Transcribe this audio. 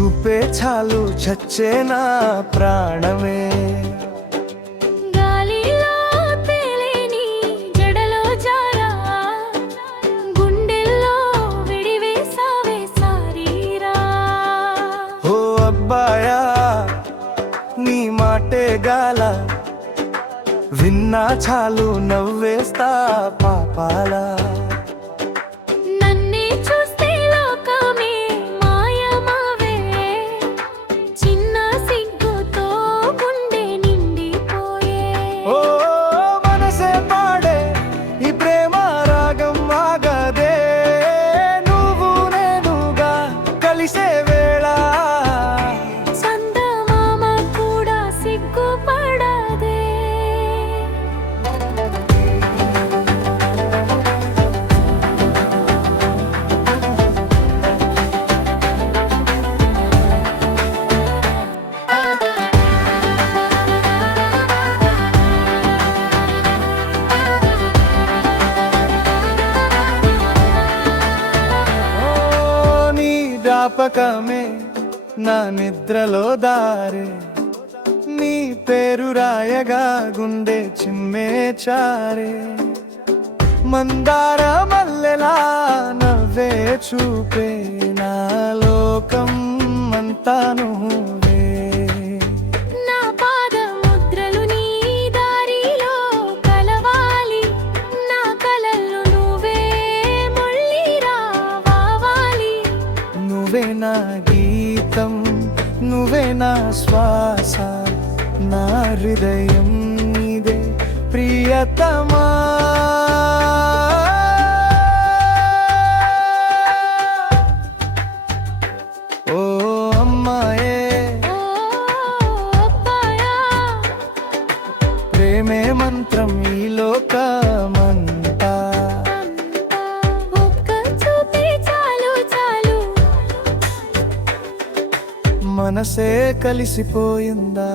చూపే చాలు చచ్చే నా ప్రాణమే. గాలిలో తేలేని జడలో జారా, గుండెల్లో విడివేసావే సారీరా. ఓ అబ్బాయా నీ మాటే గాల, విన్నా చాలు నవ్వేస్తా పాపాలా. నన్నే చూస్తే లోకమే మాయమావే, చిన్న సిగ్గుతో గుండె నిండిపోయే. ఓ మనసే పాడే ఈ ప్రేమ రాగం ఆగదే, నువ్వు నేనుగా కలిసే వేళ. చందమామ కూడా సిగ్గుపడదే. నీ జ్ఞాపకమే నా నిద్రలో దారే, నీ పేరు రాయగా గుండె చిమ్మే చారే. మందార మల్లెలా నవ్వే చూపే నా లోకం అంతా నువ్వే. నా పాదముద్రలు నీ దారిలో కలవాలి, నా కలల్లో నువ్వే మళ్ళీ రావాలి. నువ్వే నా గీతం, నువ్వే నా శ్వాస, నా హృదయం నీదే ప్రియతమా. ఓ అమ్మాయే ఓ అబ్బాయా, ప్రేమే మంత్రం ఈ లోకమంతా. ఒక్క చూపే చాలు చాలు, మనసే కలిసిపోయిందా.